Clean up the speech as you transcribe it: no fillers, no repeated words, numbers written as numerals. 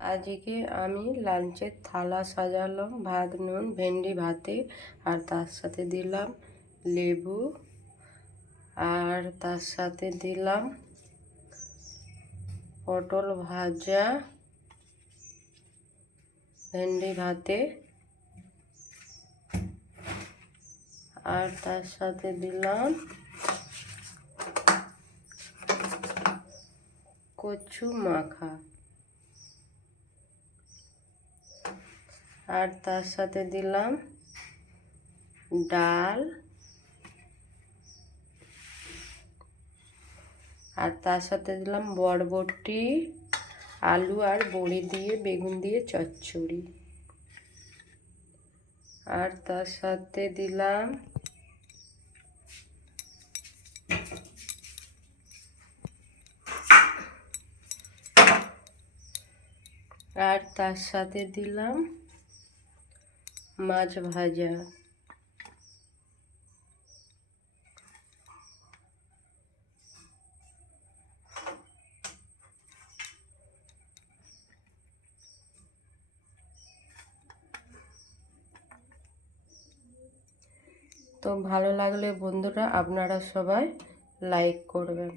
আজকে আমি লাঞ্চের থালা সাজালাম, ভাত নুন ভেন্ডি ভাতে, আর তার সাথে দিলাম লেবু, আর তার সাথে দিলাম পটল ভাজা ভেন্ডি ভাতে, আর তার সাথে দিলাম কচু মাখা, আর তার সাথে দিলাম ডাল, আর তার সাথে দিলাম বরবটি, আলু আর বড়ি দিয়ে বেগুন দিয়ে চচ্চড়ি, আর তার সাথে দিলাম মাছ ভাজা। তো ভালো লাগলে বন্ধুরা আপনারা সবাই লাইক করবেন।